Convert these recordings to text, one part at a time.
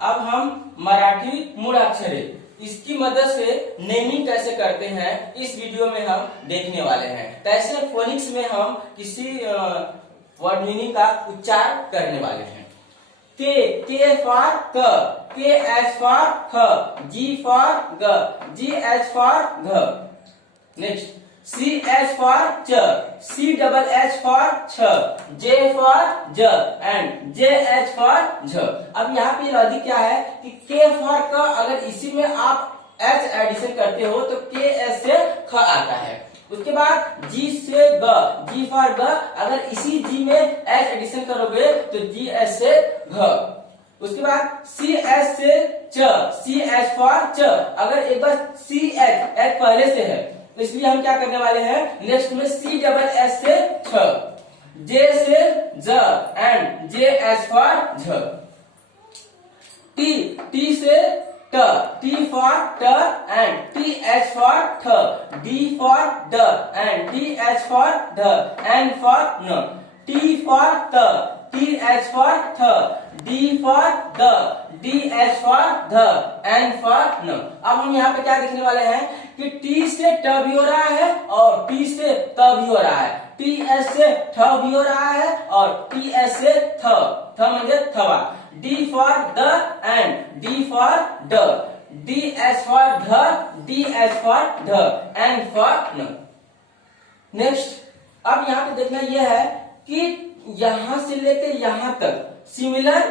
अब हम मराठी मूलाक्षरे इसकी मदद से नेमिंग कैसे करते हैं इस वीडियो में हम देखने वाले हैं। कैसे फोनिक्स में हम किसी वर्ड मीनिंग का उच्चार करने वाले हैं। के फॉर क, के एच फॉर ख, जी फॉर ग, जी एच फॉर घ। नेक्स्ट सी एच फॉर च, सी डबल एच फॉर छ, जे फॉर ज एंड जे एच फॉर झ। अब यहाँ पे लॉजिक क्या है कि के फॉर क अगर इसी में आप एच एडिशन करते हो तो के एस से ख आता है। उसके बाद जी से ग, जी फॉर ग, अगर इसी जी में एच एडिशन करोगे तो जी एस से घ। उसके बाद सी एच से च, सी एच फॉर च, अगर एक बार सी एच एच पहले से है इसलिए हम क्या करने वाले हैं नेक्स्ट में सी डबल एस से छ, जे से ज एंड जे एच फॉर झ। टी, टी से ट, टी फॉर ट एंड टी एच फॉर ठ, डी फॉर ड एंड डी एच फॉर ढ, एन फॉर न। टी फॉर त, टी एच फॉर थ, D for the, D H for ध, एन फॉर न। अब हम यहाँ पे क्या देखने वाले हैं कि टी से ट भी हो रहा है और टी से त भी हो रहा है, टी एस से ठ भी हो रहा है और टी एस से थ, थ म्हणजे थवा। D for the end D for ड, डी एच फॉर ध, डी एच फॉर ढ, एन फॉर न। नेक्स्ट अब यहाँ पे देखना यह है कि यहां से लेकर यहां तक सिमिलर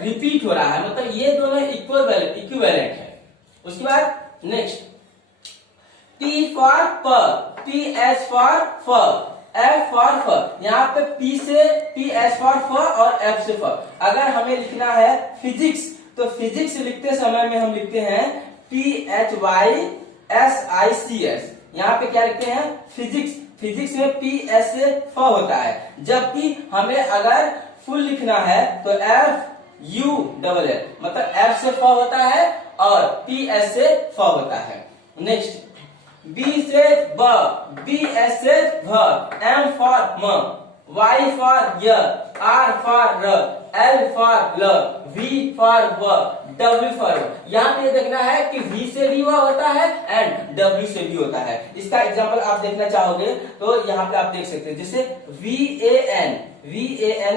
रिपीट हो रहा है, मतलब ये दोनों इक्विवेलेंट है। उसके बाद नेक्स्ट P फॉर प, P एच फॉर फ, F फॉर फ, यहाँ पे P से P एच फॉर फ और F से फ। अगर हमें लिखना है फिजिक्स तो फिजिक्स लिखते समय में हम लिखते हैं P H Y S I C S। यहाँ पे क्या लिखते हैं फिजिक्स, फिजिक्स में P S से फ होता है, जबकि हमें अगर फुल लिखना है तो F U डबल L, मतलब F से फ होता है और P S से फ होता है। नेक्स्ट B से ब, B S से भ, M फॉर म, Y फॉर य, R फॉर र, L फॉर ल, V फॉर व, W फॉर व। यहाँ पे देखना है कि V से भी वह होता है एंड W से भी होता है। इसका एग्जांपल आप देखना चाहोगे तो यहाँ पे आप देख सकते हैं, जैसे VAN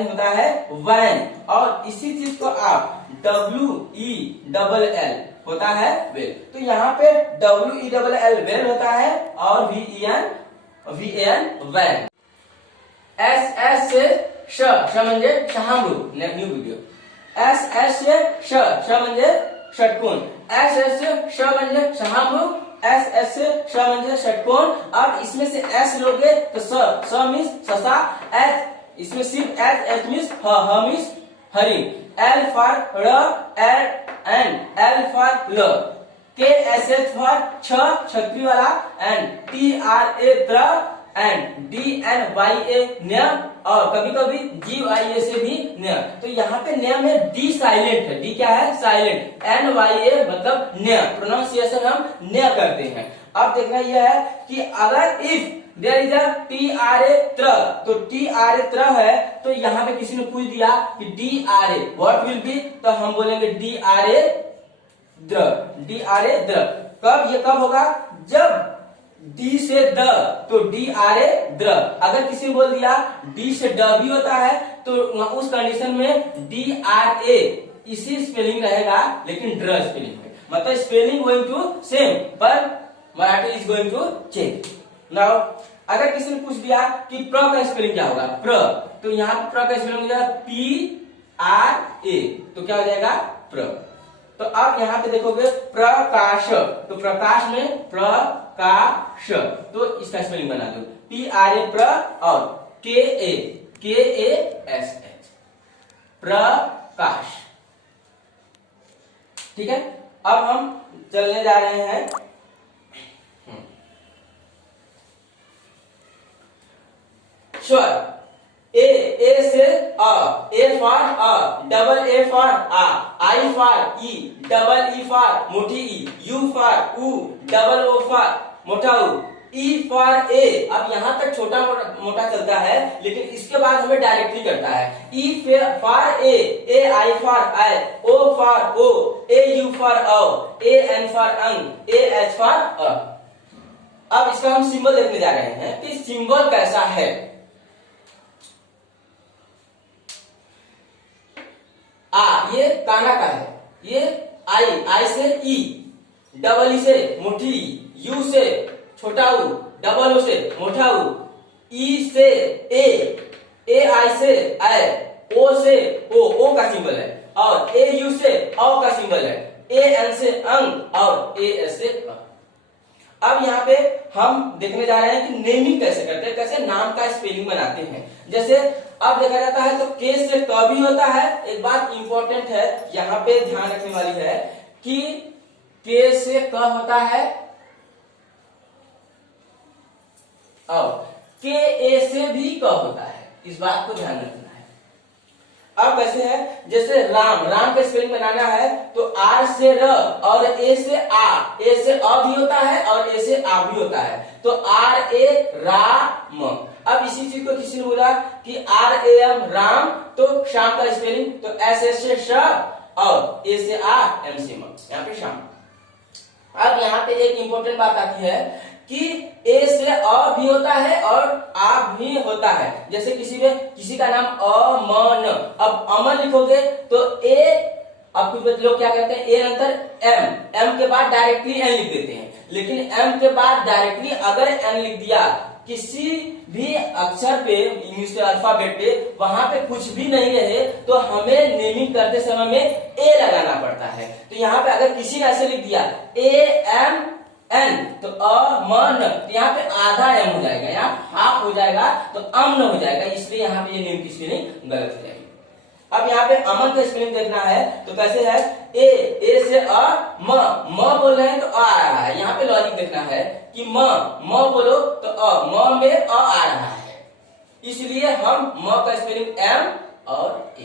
होता है वैन और इसी चीज को आप WELL होता है वेल। तो यहाँ पे WELL वेल होता है और VAN वैन। S से श, श म्हणजे शहामृग, न्यू वीडियो। S से श, श म्हणजे षटकोन। S से श म्हणजे शहामृग, S से श म्हणजे षटकोन। अब इसमें से S लोगे तो स मीन्स ससा, H इसमें सिर्फ H मीन्स ह मीन्स हरिण, L फॉर र एंड L फॉर ल, KSH फॉर छ छतरी वाला एंड TRA त्र एंड DNYA न्य और कभी कभी GYA से भी न्य। तो यहाँ पे न्य में D साइलेंट है, D क्या है साइलेंट, NYA मतलब न्य, प्रोनाउंसिएशन हम न्य करते हैं। अब देखना यह है कि अगर if there is a TRA त्र, तो TRA त्र है तो यहाँ पे किसी ने पूछ दिया कि DRA व्हाट विल बी, तो हम बोलेंगे DRA द्र, DRA द्र। कब ये कब होगा जब D से द तो DRA द्र। अगर किसी ने बोल दिया D से ड भी होता है तो उस कंडीशन में DRA इसी स्पेलिंग रहेगा लेकिन ड्र स्पेलिंग है, मतलब स्पेलिंग गोइंग टू सेम पर Marathi is going to change. Now अगर किसी ने पूछ दिया कि प्र का स्पेलिंग क्या होगा प्र, तो यहाँ पे प्र का स्पेलिंग हो जाएगा PRA, तो क्या हो जाएगा प्र। तो अब यहाँ पे देखोगे प्रकाश, तो प्रकाश में प्रकाश, तो इसका स्पेलिंग बना दो PRA प्र और KASH प्रकाश। ठीक है, अब हम चलने जा रहे हैं स्वर। ए से अ, A for a, double A for uh, I for E, double E for मोटी ई, U फॉर उ, डबल O फॉर मोटा उ, ई फॉर ए, अब यहां तक छोटा मोटा चलता है, लेकिन इसके बाद हमें डायरेक्टली करता है। E for A I for I, O for O, A U for औ, ए एन फॉर अंग, ए एच फॉर अ। अब इसका हम सिंबल देखने जा रहे हैं कि सिंबल कैसा है। ये काना का है, ये आई से ई, डबल ई से मुट्ठी, यू से छोटा ऊ, डबल ओ से मोटा ऊ, ई से ए आई से आई, ओ से ओ का सिंबल है, और ए यू से औ का सिंबल है, ए एन से अंग, और ए एस से अ। अब यहाँ पे हम देखने जा रहे हैं कि नेमिंग कैसे करते हैं, कैसे नाम का स्पेलिंग बनाते हैं। जैसे अब देखा जाता है तो के से क भी होता है। एक बात इंपॉर्टेंट है यहाँ पे ध्यान रखने वाली है कि के से क होता है और के ए से भी क होता है, इस बात को ध्यान रखना है। अब कैसे है, जैसे राम, राम का स्पेलिंग बनाना है तो आर से र और ए से आ, ए से अ भी होता है और ए से आ भी होता है, तो आर ए राम। अब इसी चीज को किसी ने बोला कि आर ए एम राम, तो शाम का स्पेलिंग तो एस एस से श और ए से आ, एम से म, यहाँ पे शाम। अब यहाँ पे एक इंपॉर्टेंट बात आती है कि ए से अ भी होता है और आ भी होता है। जैसे किसी का नाम अमन, अब अमन लिखोगे तो ए, अब कुछ लोग क्या करते हैं, ए अंतर एम के बाद डायरेक्टली एन लिख देते हैं, लेकिन एम के बाद डायरेक्टली अगर एन लिख दिया किसी भी अक्षर पे, इंग्लिश के अल्फाबेट पे, वहां पे कुछ भी नहीं रहे तो हमें नेमिंग करते समय में ए लगाना पड़ता है। तो यहाँ पे अगर किसी ने ऐसे लिख दिया ए एम एन तो अमन, तो यहाँ पे आधा एम हो जाएगा, यहाँ हाफ हो जाएगा तो अमन हो जाएगा, इसलिए यहाँ पे ये नेम की स्पेलिंग गलत हो जाएगी। अब यहाँ पे अमन का स्पेलिंग देखना है तो कैसे है, ए से अ म बोल रहे हैं तो अ आ रहा है। यहाँ पे लॉजिक देखना है कि म बोलो तो अ, म में अ आ रहा है, इसलिए हम म का स्पेलिंग एम और ए।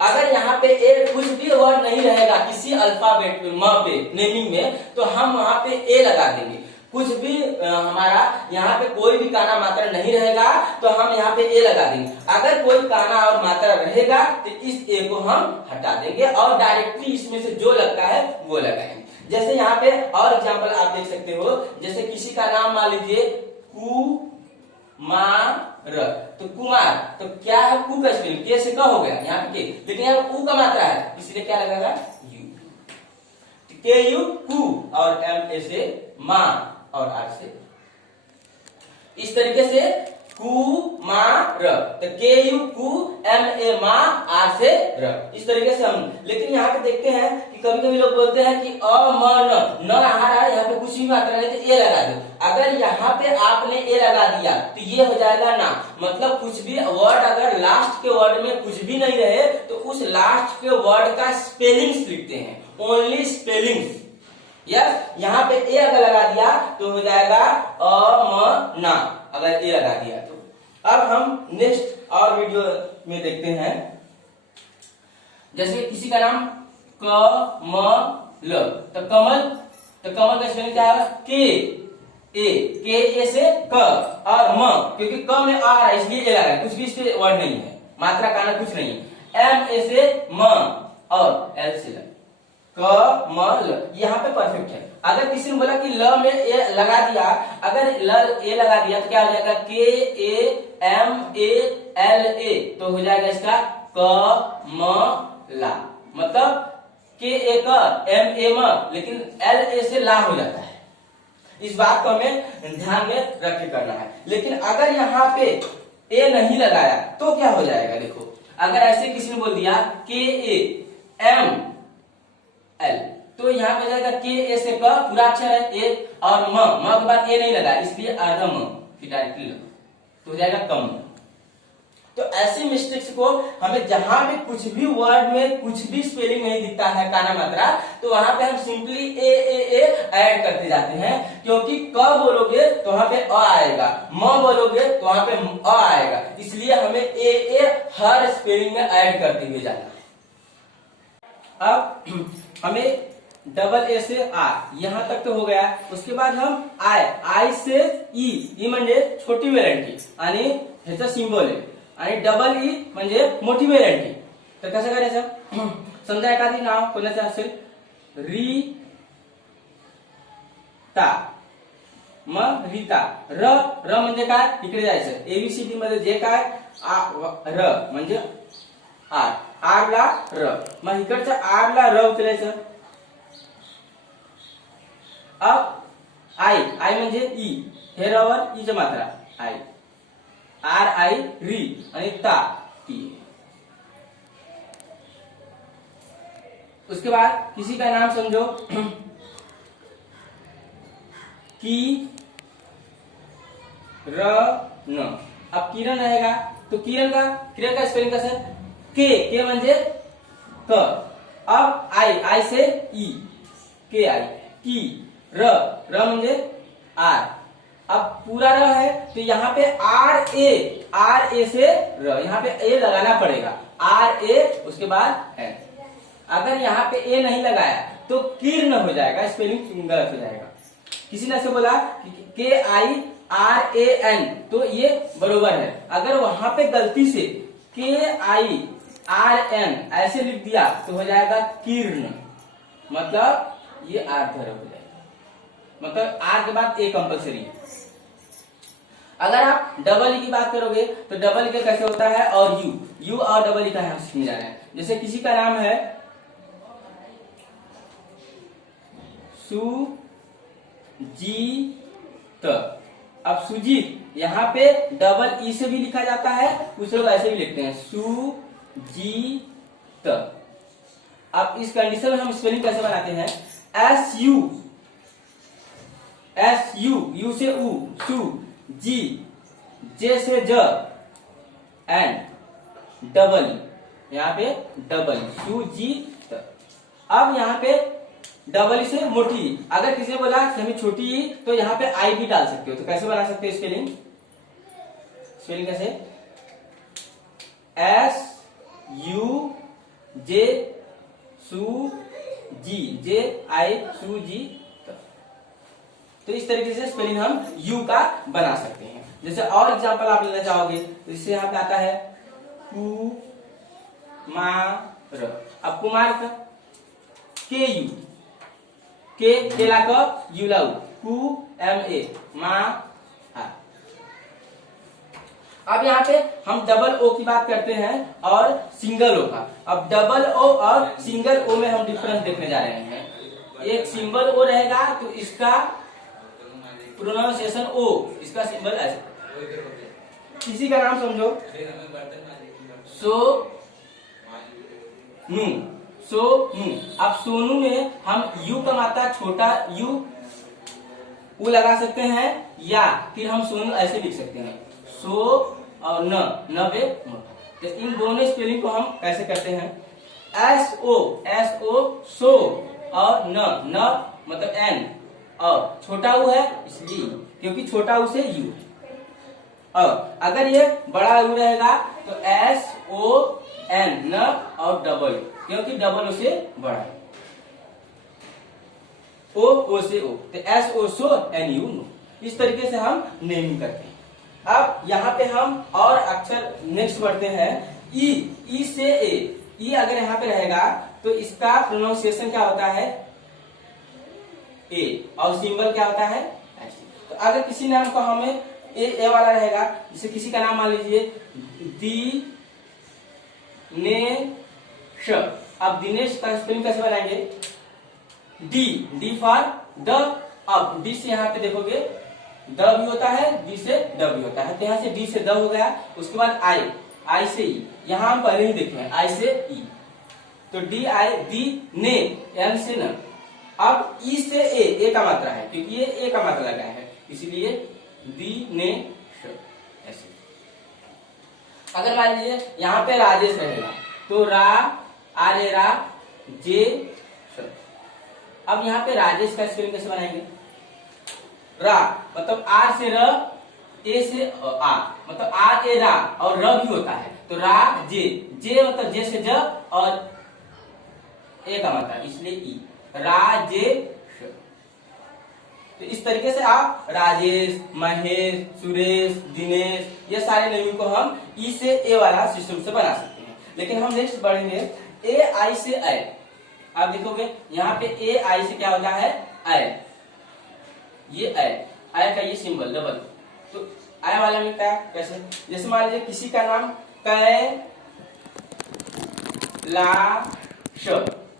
अगर यहाँ पे ए कुछ भी वर्ड नहीं रहेगा किसी अल्फाबेट में, म पे नेमिंग में, तो हम वहां पे ए लगा देंगे। कुछ भी हमारा यहाँ पे कोई भी काना मात्रा नहीं रहेगा तो हम यहाँ पे ए लगा देंगे। अगर कोई काना और मात्रा रहेगा तो इस ए को हम हटा देंगे और डायरेक्टली इसमें से जो लगता है वो लगाएंगे। जैसे यहाँ पे और एग्जांपल आप देख सकते हो, जैसे किसी का नाम मान लीजिए कुमार, तो कुमार, तो क्या है, कु का स्पेलिंग के से क हो गया यहाँ पे के, लेकिन यहाँ उ का मात्रा है इसलिए क्या लगेगा, यू, के यू कु, और एम ए से मा और आर से, इस तरीके से कुमार, तो के यू कु एम ए मा आर से र, इस तरीके से हम। लेकिन यहाँ पे देखते हैं कि कभी कभी लोग बोलते हैं कि अ म न आ रहा है, यहाँ पे कुछ भी मात्रा नहीं तो ए लगा दो। अगर यहाँ पे आपने ए लगा दिया तो ये हो जाएगा ना, मतलब कुछ भी वर्ड अगर लास्ट के वर्ड में कुछ भी नहीं रहे तो उस लास्ट के वर्ड का स्पेलिंग्स लिखते हैं, ओनली स्पेलिंग्स। यस, यहाँ पे ए अगर लगा दिया तो हो जाएगा अ म ना, अगर ए लगा दिया तो। अब हम नेक्स्ट और वीडियो में देखते हैं, जैसे किसी का नाम कमल, तो कमल, तो कमल का स्पेलिंग क्या है, के ए से क और म, क्योंकि क में आ रहा है इसलिए ए लगा है, कुछ भी इसके वर्ड नहीं है, मात्रा काना कुछ नहीं है। एम ए से म और एल से ल, कमल, यहाँ पे परफेक्ट है। अगर किसी ने बोला कि ल में ए लगा दिया, अगर ल ए लगा दिया तो क्या हो जाएगा, के A M A L A, तो हो जाएगा इसका कमला, मतलब के ए क एम ए म, लेकिन एल ए से ला हो जाता है। इस बात को हमें ध्यान में रख के करना है। लेकिन अगर यहाँ पे ए नहीं लगाया तो क्या हो जाएगा, देखो, अगर ऐसे किसी ने बोल दिया के ए एम एल, तो यहाँ पे जाएगा के ए से क, पूरा अक्षर है ए, और म के बाद ए नहीं लगा इसलिए आधा म, फिर डायरेक्टली लगा तो हो जाएगा कम। तो ऐसी मिस्टेक्स को हमें जहां भी कुछ भी वर्ड में कुछ भी स्पेलिंग नहीं दिखता है काना मात्रा, तो वहां पे हम सिंपली ए ऐड करते जाते हैं, क्योंकि क बोलोगे तो वहां पे अ आएगा, म बोलोगे तो वहां पे अ आएगा, इसलिए हमें ए हर स्पेलिंग में ऐड करते हुए जाना है। अब हमें डबल ए से आर, यहां तक तो हो गया। उसके बाद हम आई से ई म्हणजे छोटी वेलंटी आणि ह्याचा सिंबल आहे, आणि डबल ई म्हणजे मोठी वेलंटी। तर कसं करायचं, समजा एखादी नाव कोणाचं असेल रीता, मग रीता, र म्हणजे काय, इकडे जायचं एबीसीडी मध्ये जे काय र म्हणजे आर ला र, मग इकडच्या आर ला र उचलायचं। अब आई म्हणजे ई, हे र वर ईची मात्रा आई, आर आई री, आणि ता टी। उसके बाद किसी का नाम समझो की र न, अब किरण रहेगा तो किरण का स्पेलिंग कैसे, के म्हणजे क, अब आई से ई, के आई, की र म्हणजे आर, अब पूरा र है तो यहाँ पे आर ए से र, यहाँ पे ए लगाना पड़ेगा, आर ए उसके बाद एन। अगर यहाँ पे ए नहीं लगाया तो किरण हो जाएगा, स्पेलिंग गलत हो जाएगा। किसी ने ऐसे बोला के आई आर ए एन, तो ये बरोबर है। अगर वहां पे गलती से के आई आर एन ऐसे लिख दिया तो हो जाएगा किरण, मतलब ये आर्धर हो जाएगा, मतलब आर के बाद ए कंपल्सरी। अगर आप डबल ई की बात करोगे तो डबल ई कैसे होता है, और यू और डबल ई का हम समझा रहे हैं। जैसे किसी का नाम है सुजीत, अब सुजीत यहाँ पे डबल ई से भी लिखा जाता है, कुछ लोग ऐसे भी लिखते हैं सुजीत। अब इस कंडीशन में हम स्पेलिंग कैसे बनाते हैं, यू से उ, सु, जी, जे से ज, एन, डबल, यहाँ पे डबल, सुजीत। अब यहाँ पे डबल ई से मोटी, अगर किसी ने बोला कि हमें छोटी ई, तो यहाँ पे आई भी डाल सकते हो। तो कैसे बना सकते हो स्पेलिंग कैसे, एस यू जे सु जी, जे आई सु जी। तो इस तरीके से स्पेलिंग हम यू का बना सकते हैं। जैसे और एग्जांपल आप लेना चाहोगे तो इससे यहाँ पे आता है कुमार, अब कुमार का के यू, केला क यू लाउ, कु एम ए, मा। अब यहाँ पे हम डबल ओ की बात करते हैं और सिंगल ओ का। अब डबल ओ और सिंगल ओ में हम डिफरेंस देखने जा रहे हैं। एक सिंबल ओ रहेगा तो इसका प्रोनाउंसिएशन ओ, इसका सिंबल ऐसे। किसी का नाम समझो सोनू, अब सोनू में हम यू का मात्रा छोटा यू उ लगा सकते हैं, या फिर हम सोनू ऐसे लिख सकते हैं सो और न बे मोटा। तो इन दोनों स्पेलिंग को हम कैसे करते हैं, एस ओ सो, और न मतलब एन, और छोटा उ है इसलिए, क्योंकि छोटा उ से यू। और अगर ये बड़ा यू रहेगा तो एस ओ एन, न और डबल, क्योंकि डबल ओ से बड़ा है, ओ से ओ, तो S O so N U no. इस तरीके से हम नेमिंग करते हैं। अब यहाँ पे हम और अक्षर नेक्स्ट बढ़ते हैं, ई से ए। ई अगर यहाँ पे रहेगा तो इसका प्रोनाउंसिएशन क्या होता है, ए, और सिंबल क्या होता है ऐसे। तो अगर किसी नाम का हमें ए वाला रहेगा, जैसे किसी का नाम मान लीजिए दिनेश, अब दिनेश का स्पेलिंग कैसे बनाएंगे, डी फॉर द। अब डी से यहाँ पे देखोगे द भी होता है, डी से ड भी होता है, तो यहाँ से डी से द हो गया। उसके बाद आई से ई, यहाँ हम पहले ही देखे हैं आई से ई, तो डी आई, दी ने, एन से न। अब ई से ए का मात्रा है, क्योंकि ये ए का मात्रा लगाया है, इसलिए दी ने ऐसे। अगर मान लीजिए यहाँ पे राजेश रहेगा तो रा, आरे रा, जे। अब यहाँ पे राजेश का स्पेलिंग कैसे बनाएंगे, रा मतलब आर से र, ए से आ, मतलब आर ए रा, और र भी होता है तो रा जे, जे मतलब जे से ज, और ए का मात्रा इसलिए ई, राजेश। तो इस तरीके से आप राजेश, महेश, सुरेश, दिनेश, ये सारे नेमिंग को हम ई से ए वाला सिस्टम से बना सकते हैं। लेकिन हम नेक्स्ट बढ़ेंगे ए आई से आई। आप देखोगे यहाँ पे ए आई से क्या होता है, आई, ये आई का ये सिंबल डबल। तो आई वाला में क्या, कैसे, जैसे मान लीजिए किसी का नाम कैलाश,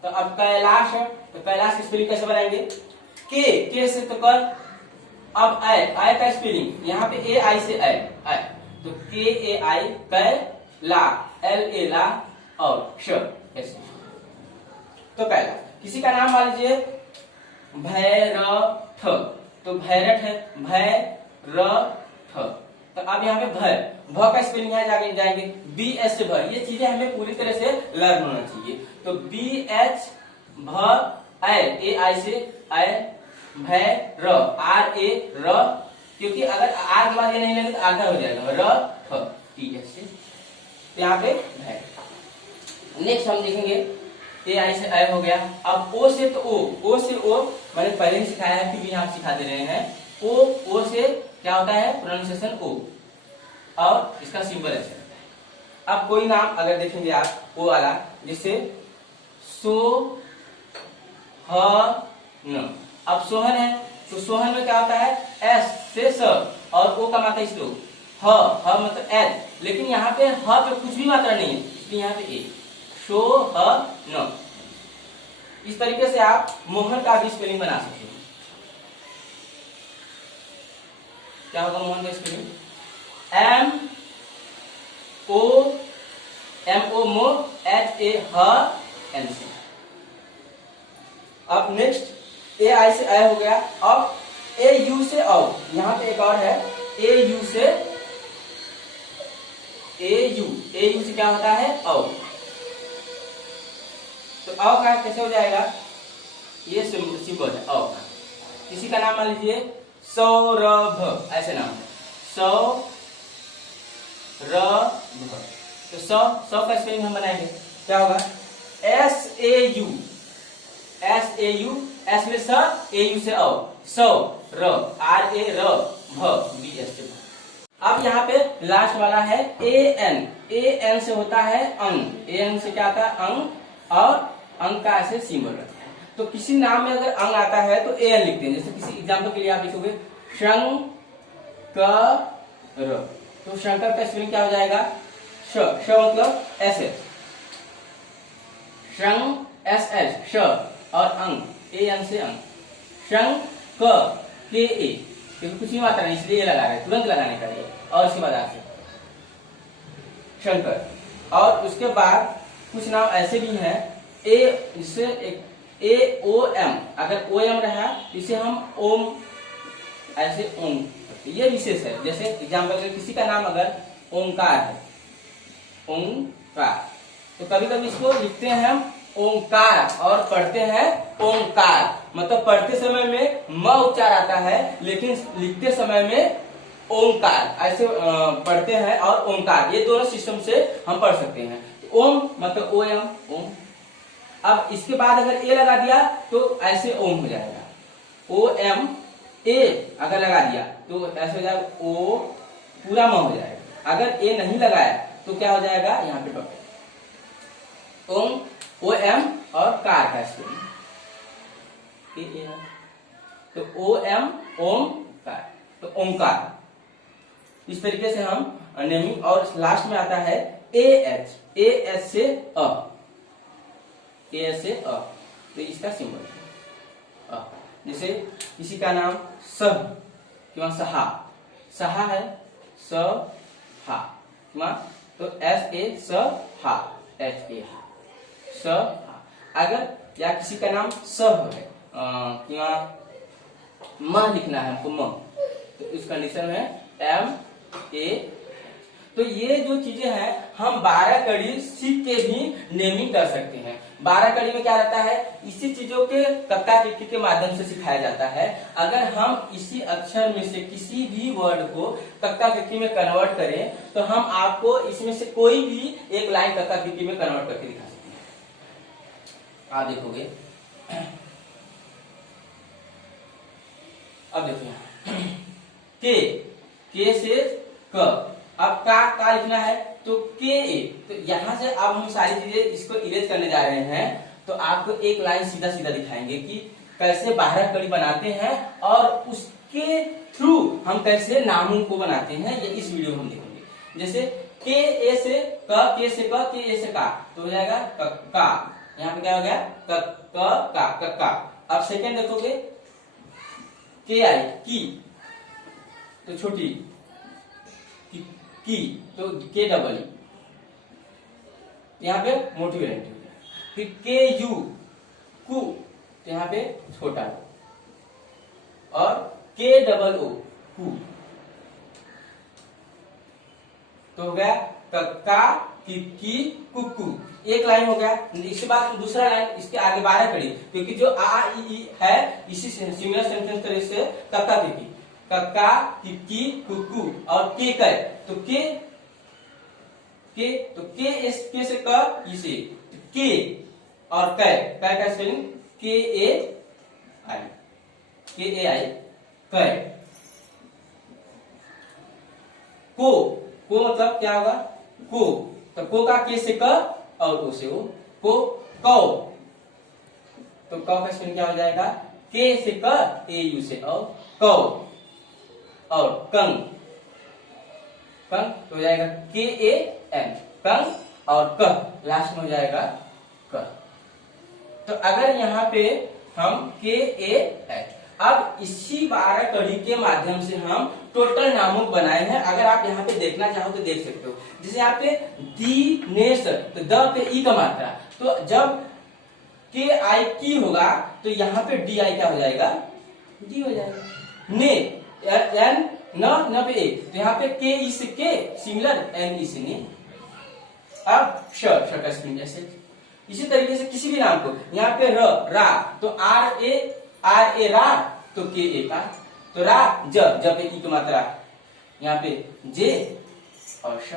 तो अब कैलाश है, तो कैलाश की स्पेलिंग कैसे बनाएंगे, के से तो कर। अब आई का स्पेलिंग यहाँ पे ए आई से आई, तो के ए आई, कैला, एल ए ला, और श ऐसे, तो कैला। किसी का नाम मान लीजिए भैरथ, तो भैरथ है, भैरथ। तो अब यहाँ पे भ का स्पेलिंग यहाँ जाके जाएंगे बी एच से भ। ये चीजें हमें पूरी तरह से लर्न होना चाहिए। तो बी एच भ ए आई से आई, भैर, आर ए र, क्योंकि अगर आर के बाद ये नहीं लगे तो आधा हो जाएगा, र थ टी एच से, यहाँ पे भैर। नेक्स्ट हम देखेंगे ए आई से आई हो गया। अब ओ से तो ओ से ओ मैंने पहले ही सिखाया है, फिर भी आप सिखा दे रहे हैं। ओ से क्या होता है, प्रोनाउंसिएशन ओ, और इसका सिंबल ऐसे रहता है। अब कोई नाम अगर देखेंगे आप ओ वाला, जैसे सो ह न, अब सोहन है, तो सोहन में क्या होता है, एस से स, और ओ का मात्रा स्लो, ह मतलब एल, लेकिन यहाँ पे ह पे कुछ भी मात्रा नहीं है, इसलिए यहाँ पे ए, शो ह न। इस तरीके से आप मोहन का भी स्पेलिंग बना सकते हैं। क्या होगा मोहन का स्पेलिंग, एम ओ मो एच ए ह एन सी। अब नेक्स्ट ए आई से आई हो गया। अब ए यू से औ, यहाँ पे एक और है ए यू से, ए यू से क्या होता है, औ। तो औ का कैसे हो जाएगा, ये सिंबल है औ का। किसी का नाम मान लीजिए सौरभ, ऐसे नाम है, सौरभ। तो सौ का स्पेलिंग हम बनाएंगे, क्या होगा, एस ए यू, एस में स, ए यू से औ, सौ, र, आर ए र, भ, बी एस से। अब यहाँ पे लास्ट वाला है ए एन से होता है अंग, ए एन से क्या आता है, अंग, और अंग का ऐसे सिंबल रहता है। तो किसी नाम में अगर अंग आता है तो ए एन लिखते हैं। जैसे किसी एग्जाम्पल के लिए आप लिखोगे शंकर, तो शंकर का स्पेलिंग क्या हो जाएगा, श मतलब एस एच, शंग एस एच, श, और अंग ए एन से अंग, शंग के ए, क्योंकि कुछ भी मात्रा नहीं इसलिए लगा रहे, तुरंत लगाने का ये, और उसके बाद आपसे शंकर। और उसके बाद कुछ नाम ऐसे भी हैं ए, जिससे ए ओ एम, अगर ओ एम रहा इसे हम ओम, ऐसे ओम, ये विशेष है। जैसे एग्जाम्पल के किसी का नाम अगर ओंकार है, ओंकार, तो कभी कभी इसको लिखते हैं हम ओंकार और पढ़ते हैं ओंकार, मतलब पढ़ते समय में म उच्चार आता है, लेकिन लिखते समय में ओंकार ऐसे पढ़ते हैं, और ओंकार, ये दोनों सिस्टम से हम पढ़ सकते हैं। ओम मतलब ओ एम, ओम। अब इसके बाद अगर ए लगा दिया तो ऐसे ओम हो जाएगा, ओ एम ए अगर लगा दिया तो ऐसे हो जाएगा, ओ पूरा म हो जाएगा। अगर ए नहीं लगाया तो क्या हो जाएगा, यहाँ पे डॉट, ओम, ओ एम और कार का स्पेलिंग, तो ओ एम ओम कार, तो ओंकार। इस तरीके से हम नेमिंग। और लास्ट में आता है ए एच से अ, ए एच से अ, तो इसका सिंबल है अ। जैसे किसी का नाम सह किंवा सहा, सहा है, स हा, तो एस ए स हा, एच ए हा, स हा। अगर या किसी का नाम सह है किंवा म लिखना है हमको म, तो इस कंडीशन में एम ए। तो ये जो चीजें हैं हम 12 कड़ी सीख के भी नेमिंग कर सकते हैं। 12 कड़ी में क्या रहता है, इसी चीजों के कक्का किक्की के माध्यम से सिखाया जाता है। अगर हम इसी अक्षर में से किसी भी वर्ड को कक्का किक्की में कन्वर्ट करें तो हम आपको इसमें से कोई भी एक लाइन कक्का किक्की में कन्वर्ट करके दिखा सकते हैं। आप देखोगे अब देखो यहाँ के से क, अब का लिखना है तो के ए। तो यहाँ से अब हम सारी चीजें इसको इरेज करने जा रहे हैं। तो आपको एक लाइन सीधा सीधा दिखाएंगे कि कैसे 12 कड़ी बनाते हैं और उसके थ्रू हम कैसे नामों को बनाते हैं, ये इस वीडियो में हम देखेंगे। जैसे के ए से क, के से क, के ए से का, तो हो जाएगा का। यहाँ पे क्या हो गया का। अब सेकेंड देखोगे के आई की, तो छोटी की, तो के डबल ई, यहाँ पे मोटी वेरिएंट हो गया। फिर के यू कु, तो यहाँ पे छोटा, और के डबल ओ कु, तो हो गया कक्का किक्की कुक्कू। एक लाइन हो गया। इसके बाद दूसरा लाइन, इसके आगे 12 कड़ी, क्योंकि जो आ ई है इसी सिमिलर सेंटेंस तरह से कक्का किक्की, कक्का किक्की कुक्कू, और के कै, तो के से क, इसे के, और कै का स्पेलिंग के ए आई कै। को मतलब क्या होगा को, तो को का के से क और ओ से ओ, को कौ, तो कौ का स्पेलिंग क्या हो जाएगा के से क ए यू से औ कौ, और कंग तो हो जाएगा के ए एन कंग, और क लास्ट में हो जाएगा क। तो अगर यहाँ पे हम के ए एच, अब इसी 12 कड़ी के माध्यम से हम टोटल नामों बनाए हैं। अगर आप यहाँ पे देखना चाहो तो देख सकते हो। जैसे यहाँ पे दी नेशन, तो द पे ई का मात्रा, तो जब के आई की होगा तो यहाँ पे डी आई क्या हो जाएगा डी हो जाएगा। ने एन न पे ए, तो यहाँ पे के ई से के सिमिलर एन ई से ने। अब श का स्पेलिंग जैसे इसी तरीके से किसी भी नाम को, यहाँ पे रा, तो आर ए रा, तो के ए का, तो रा ज पे ई की मात्रा, यहाँ पे जे और श।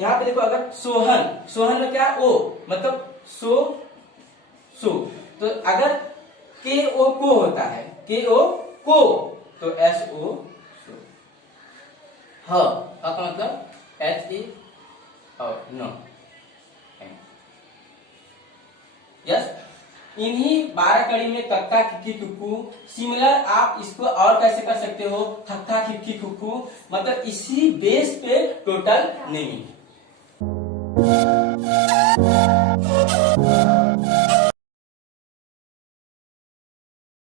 यहाँ पे देखो अगर सोहन में क्या ओ, मतलब सो, तो अगर के ओ को होता है, के ओ को, तो एस ओ सो। ह का मतलब एच ए और न यस। इन्हीं 12 कड़ी में कक्का किक्की कुक्कू, सिमिलर आप इसको और कैसे कर सकते हो, खक्का किक्की कुक्कू, मतलब इसी बेस पे टोटल नेमिंग।